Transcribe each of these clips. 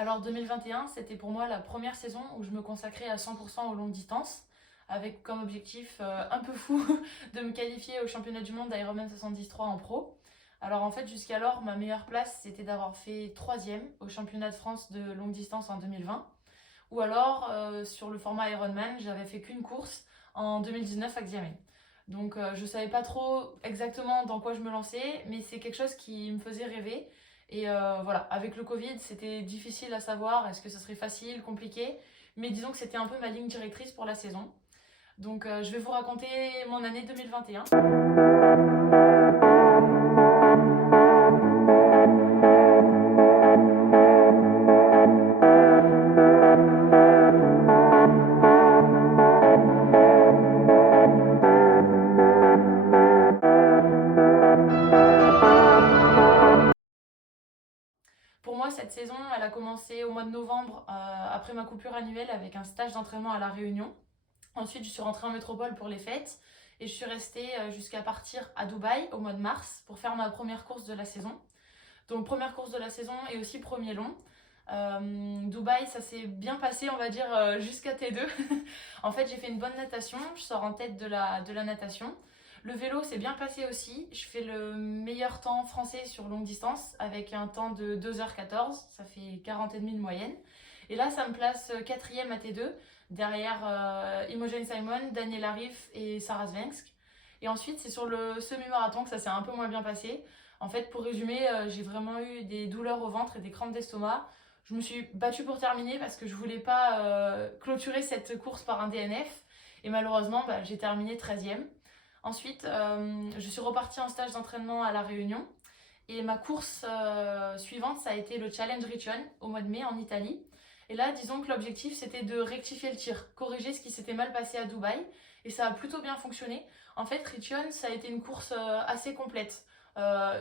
Alors 2021, c'était pour moi la première saison où je me consacrais à 100% aux longues distances, avec comme objectif un peu fou de me qualifier au championnat du monde d'Ironman 73 en pro. Alors en fait, jusqu'alors, ma meilleure place, c'était d'avoir fait troisième au championnat de France de longue distance en 2020. Ou alors, sur le format Ironman, j'avais fait qu'une course en 2019 à Xiamen. Donc je savais pas trop exactement dans quoi je me lançais, mais c'est quelque chose qui me faisait rêver. Et voilà, avec le Covid, c'était difficile à savoir, est-ce que ça serait facile, compliqué, mais disons que c'était un peu ma ligne directrice pour la saison. Donc je vais vous raconter mon année 2021. Pour moi, cette saison, elle a commencé au mois de novembre, après ma coupure annuelle, avec un stage d'entraînement à La Réunion. Ensuite, je suis rentrée en métropole pour les fêtes et je suis restée jusqu'à partir à Dubaï au mois de mars pour faire ma première course de la saison. Donc première course de la saison et aussi premier long. Dubaï, ça s'est bien passé, on va dire, jusqu'à T2. En fait, j'ai fait une bonne natation, je sors en tête de la natation. Le vélo s'est bien passé aussi. Je fais le meilleur temps français sur longue distance avec un temps de 2h14. Ça fait 40 et demi de moyenne. Et là, ça me place quatrième à T2, derrière Imogen Simon, Daniel Arif et Sarah Svensk. Et ensuite, c'est sur le semi-marathon que ça s'est un peu moins bien passé. En fait, pour résumer, j'ai vraiment eu des douleurs au ventre et des crampes d'estomac. Je me suis battue pour terminer parce que je voulais pas clôturer cette course par un DNF. Et malheureusement, j'ai terminé 13e. Ensuite, je suis repartie en stage d'entraînement à La Réunion. Et ma course suivante, ça a été le Challenge Riccione au mois de mai en Italie. Et là, disons que l'objectif, c'était de rectifier le tir, corriger ce qui s'était mal passé à Dubaï. Et ça a plutôt bien fonctionné. En fait, Riccione, ça a été une course assez complète.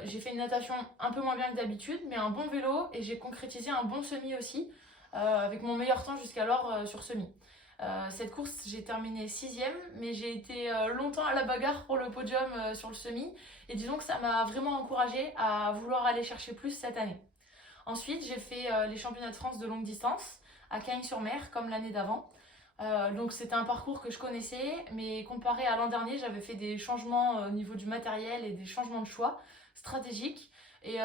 J'ai fait une natation un peu moins bien que d'habitude, mais un bon vélo et j'ai concrétisé un bon semi aussi, avec mon meilleur temps jusqu'alors sur semi. Cette course, j'ai terminé sixième, mais j'ai été longtemps à la bagarre pour le podium sur le semi. Et disons que ça m'a vraiment encouragée à vouloir aller chercher plus cette année. Ensuite, j'ai fait les championnats de France de longue distance à Cagnes-sur-Mer, comme l'année d'avant. Donc c'était un parcours que je connaissais, mais comparé à l'an dernier, j'avais fait des changements au niveau du matériel et des changements de choix stratégiques. Et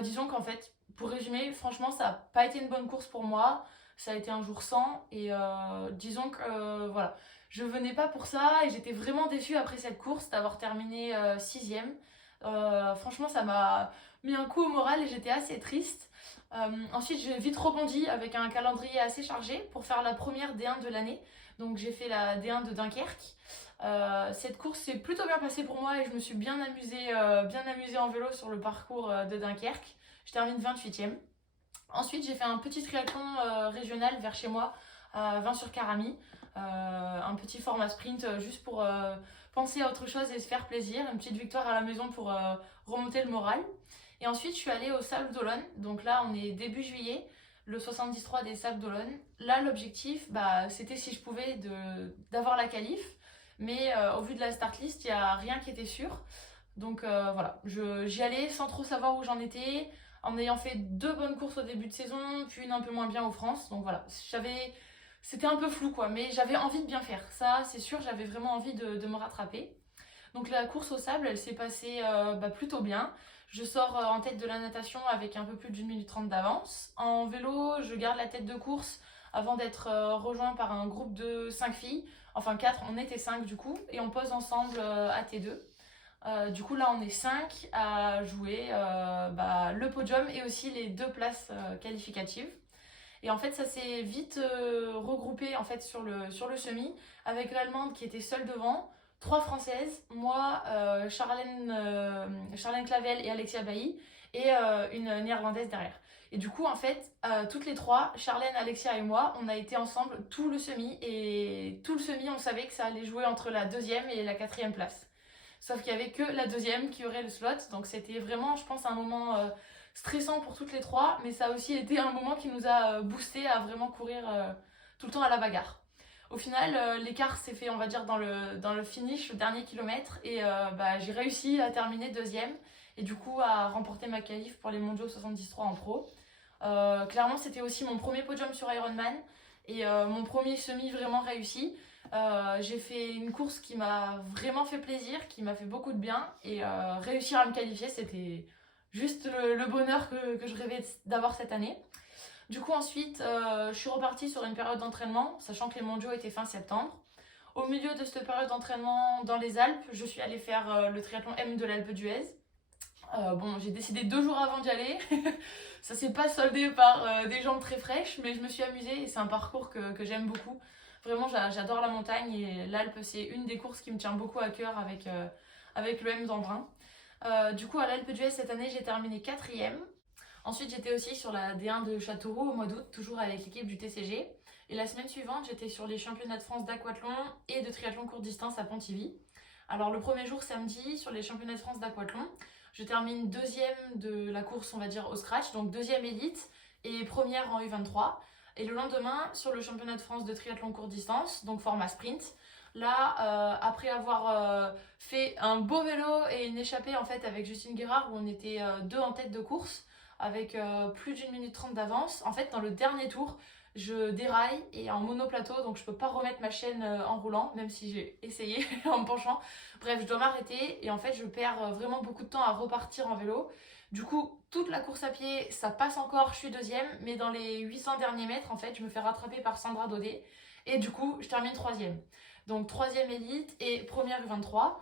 disons qu'en fait, pour résumer, franchement, ça n'a pas été une bonne course pour moi. Ça a été un jour sans. Et disons que voilà, je venais pas pour ça et j'étais vraiment déçue après cette course d'avoir terminé sixième. Franchement, ça m'a mis un coup au moral et j'étais assez triste. Ensuite, j'ai vite rebondi avec un calendrier assez chargé pour faire la première D1 de l'année. Donc, j'ai fait la D1 de Dunkerque. Cette course s'est plutôt bien passée pour moi et je me suis bien amusée en vélo sur le parcours de Dunkerque. Je termine 28e. Ensuite, j'ai fait un petit triathlon régional vers chez moi, à 20 sur Caramie. Un petit format sprint juste pour penser à autre chose et se faire plaisir. Une petite victoire à la maison pour remonter le moral. Et ensuite, je suis allée au Sables d'Olonne. Donc là, on est début juillet, le 73 des Sables d'Olonne. Là, l'objectif, c'était si je pouvais d'avoir la qualif. Mais au vu de la start list, il n'y a rien qui était sûr. Donc voilà, j'y allais sans trop savoir où j'en étais, en ayant fait deux bonnes courses au début de saison, puis une un peu moins bien aux France. Donc voilà, c'était un peu flou quoi, mais j'avais envie de bien faire. Ça, c'est sûr, j'avais vraiment envie de me rattraper. Donc la course au sable, elle s'est passée plutôt bien. Je sors en tête de la natation avec un peu plus d'une minute trente d'avance. En vélo, je garde la tête de course avant d'être rejoint par un groupe de 5 filles. Enfin 4, on était 5 du coup, et on pose ensemble à T2. Du coup, là, on est 5 à jouer le podium et aussi les deux places qualificatives. Et en fait, ça s'est vite regroupé en fait, sur le semi avec l'Allemande qui était seule devant, trois Françaises, moi, Charlène Clavel et Alexia Bailly, et une Néerlandaise derrière. Et du coup, en fait, toutes les trois, Charlène, Alexia et moi, on a été ensemble tout le semi. Et tout le semi, on savait que ça allait jouer entre la deuxième et la quatrième place. Sauf qu'il n'y avait que la deuxième qui aurait le slot. Donc c'était vraiment, je pense, un moment stressant pour toutes les trois. Mais ça a aussi été un moment qui nous a boosté à vraiment courir tout le temps à la bagarre. Au final, l'écart s'est fait, on va dire, dans le finish, le dernier kilomètre. Et j'ai réussi à terminer deuxième. Et du coup, à remporter ma qualif pour les mondiaux 73 en pro. Clairement, c'était aussi mon premier podium sur Ironman et mon premier semi vraiment réussi. J'ai fait une course qui m'a vraiment fait plaisir, qui m'a fait beaucoup de bien et réussir à me qualifier, c'était juste le bonheur que je rêvais d'avoir cette année. Du coup, ensuite, je suis repartie sur une période d'entraînement, sachant que les mondiaux étaient fin septembre. Au milieu de cette période d'entraînement dans les Alpes, je suis allée faire le triathlon M de l'Alpe d'Huez. Bon, j'ai décidé 2 jours avant d'y aller. Ça s'est pas soldé par des jambes très fraîches, mais je me suis amusée et c'est un parcours que j'aime beaucoup. Vraiment, j'adore la montagne et l'Alpe, c'est une des courses qui me tient beaucoup à cœur avec le M d'Embrun. Du coup, à l'Alpe d'Huez cette année, j'ai terminé 4e. Ensuite, j'étais aussi sur la D1 de Châteauroux au mois d'août, toujours avec l'équipe du TCG. Et la semaine suivante, j'étais sur les championnats de France d'aquathlon et de triathlon courte distance à Pontivy. Alors, le premier jour, samedi, sur les championnats de France d'aquathlon, je termine deuxième de la course, on va dire, au scratch, donc deuxième élite et première en U23. Et le lendemain, sur le championnat de France de triathlon courte distance, donc format sprint, là, après avoir fait un beau vélo et une échappée en fait avec Justine Guérard où on était deux en tête de course, avec plus d'une minute 30 d'avance. En fait, dans le dernier tour, je déraille et en monoplateau, donc je peux pas remettre ma chaîne en roulant, même si j'ai essayé en me penchant. Bref, je dois m'arrêter et en fait, je perds vraiment beaucoup de temps à repartir en vélo. Du coup, toute la course à pied, ça passe encore, je suis deuxième, mais dans les 800 derniers mètres, en fait, je me fais rattraper par Sandra Daudet et du coup, je termine troisième. Donc, troisième élite et première U23.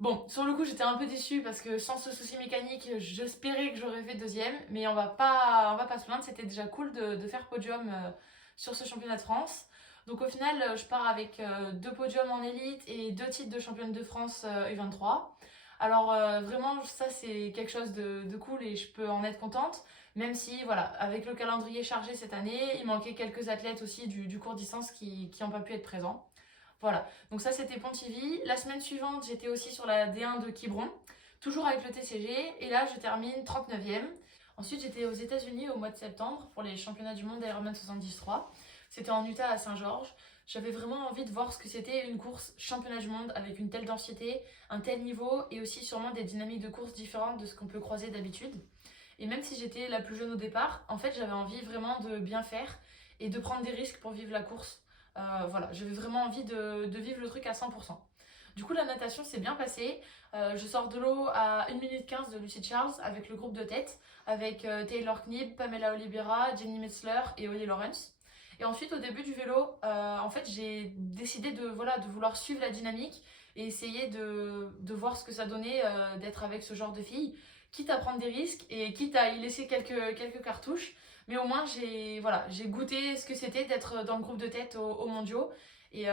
Bon, sur le coup, j'étais un peu déçue parce que sans ce souci mécanique, j'espérais que j'aurais fait deuxième, mais on va pas se plaindre, c'était déjà cool de faire podium sur ce championnat de France. Donc au final, je pars avec 2 podiums en élite et 2 titres de championne de France U23. Alors vraiment, ça c'est quelque chose de cool et je peux en être contente, même si voilà, avec le calendrier chargé cette année, il manquait quelques athlètes aussi du court distance qui n'ont pas pu être présents. Voilà, donc ça c'était Pontivy. La semaine suivante, j'étais aussi sur la D1 de Quiberon, toujours avec le TCG, et là je termine 39e. Ensuite, j'étais aux États-Unis au mois de septembre pour les championnats du monde d'Ironman 73. C'était en Utah à Saint-Georges. J'avais vraiment envie de voir ce que c'était une course championnat du monde avec une telle densité, un tel niveau et aussi sûrement des dynamiques de course différentes de ce qu'on peut croiser d'habitude. Et même si j'étais la plus jeune au départ, en fait j'avais envie vraiment de bien faire et de prendre des risques pour vivre la course. Voilà, j'avais vraiment envie de vivre le truc à 100%. Du coup, la natation s'est bien passée. Je sors de l'eau à 1 minute 15 de Lucy Charles avec le groupe de tête, avec Taylor Knibb, Pamela Oliveira, Jenny Metzler et Holly Lawrence. Et ensuite, au début du vélo, en fait, j'ai décidé de vouloir suivre la dynamique et essayer de voir ce que ça donnait d'être avec ce genre de filles, quitte à prendre des risques et quitte à y laisser quelques cartouches. Mais au moins, j'ai goûté ce que c'était d'être dans le groupe de tête aux mondiaux. Et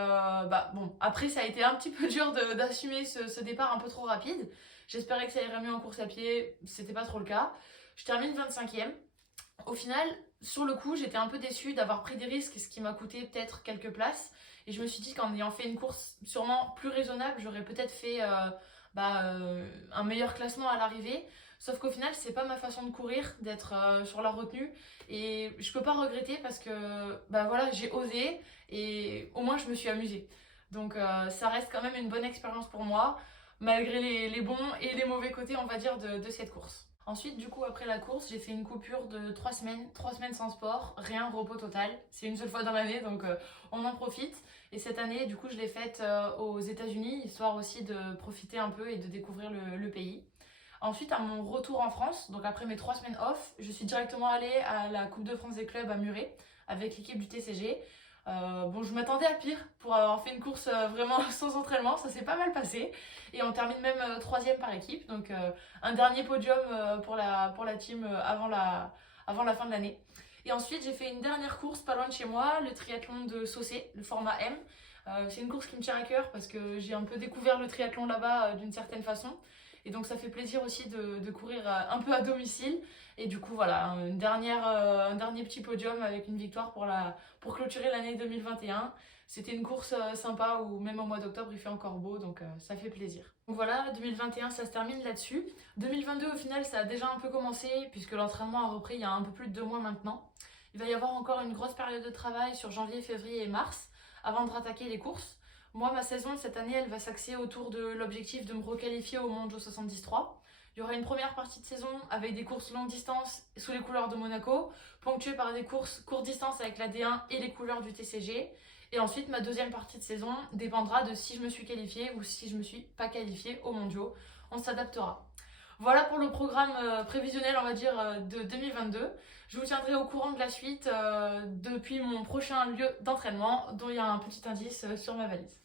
bon, après, ça a été un petit peu dur d'assumer ce départ un peu trop rapide. J'espérais que ça irait mieux en course à pied, c'était pas trop le cas. Je termine 25e. Au final, sur le coup, j'étais un peu déçue d'avoir pris des risques, ce qui m'a coûté peut-être quelques places. Et je me suis dit qu'en ayant fait une course sûrement plus raisonnable, j'aurais peut-être fait un meilleur classement à l'arrivée. Sauf qu'au final, c'est pas ma façon de courir, d'être sur la retenue. Et je peux pas regretter parce que voilà, j'ai osé et au moins je me suis amusée. Donc ça reste quand même une bonne expérience pour moi, malgré les bons et les mauvais côtés, on va dire, de cette course. Ensuite, du coup, après la course, j'ai fait une coupure de 3 semaines, 3 semaines sans sport, rien, repos total. C'est une seule fois dans l'année, donc on en profite. Et cette année, du coup, je l'ai faite aux États-Unis, histoire aussi de profiter un peu et de découvrir le pays. Ensuite, à mon retour en France, donc après mes 3 semaines off, je suis directement allée à la Coupe de France des clubs à Muret avec l'équipe du TCG. Bon, je m'attendais à pire pour avoir fait une course vraiment sans entraînement, ça s'est pas mal passé. Et on termine même troisième par équipe, donc un dernier podium pour la team avant la fin de l'année. Et ensuite, j'ai fait une dernière course pas loin de chez moi, le triathlon de Saucé, le format M. C'est une course qui me tient à cœur parce que j'ai un peu découvert le triathlon là-bas d'une certaine façon. Et donc ça fait plaisir aussi de courir un peu à domicile. Et du coup, voilà, un dernier petit podium avec une victoire pour clôturer l'année 2021. C'était une course sympa où même au mois d'octobre, il fait encore beau, donc ça fait plaisir. Donc voilà, 2021, ça se termine là-dessus. 2022, au final, ça a déjà un peu commencé puisque l'entraînement a repris il y a un peu plus de 2 mois maintenant. Il va y avoir encore une grosse période de travail sur janvier, février et mars avant de rattaquer les courses. Moi, ma saison cette année, elle va s'axer autour de l'objectif de me requalifier au Mondiaux 73. Il y aura une première partie de saison avec des courses longue distance sous les couleurs de Monaco, ponctuées par des courses courte distance avec la D1 et les couleurs du TCG. Et ensuite, ma deuxième partie de saison dépendra de si je me suis qualifiée ou si je me suis pas qualifiée aux mondiaux. On s'adaptera. Voilà pour le programme prévisionnel, on va dire, de 2022. Je vous tiendrai au courant de la suite depuis mon prochain lieu d'entraînement, dont il y a un petit indice sur ma valise.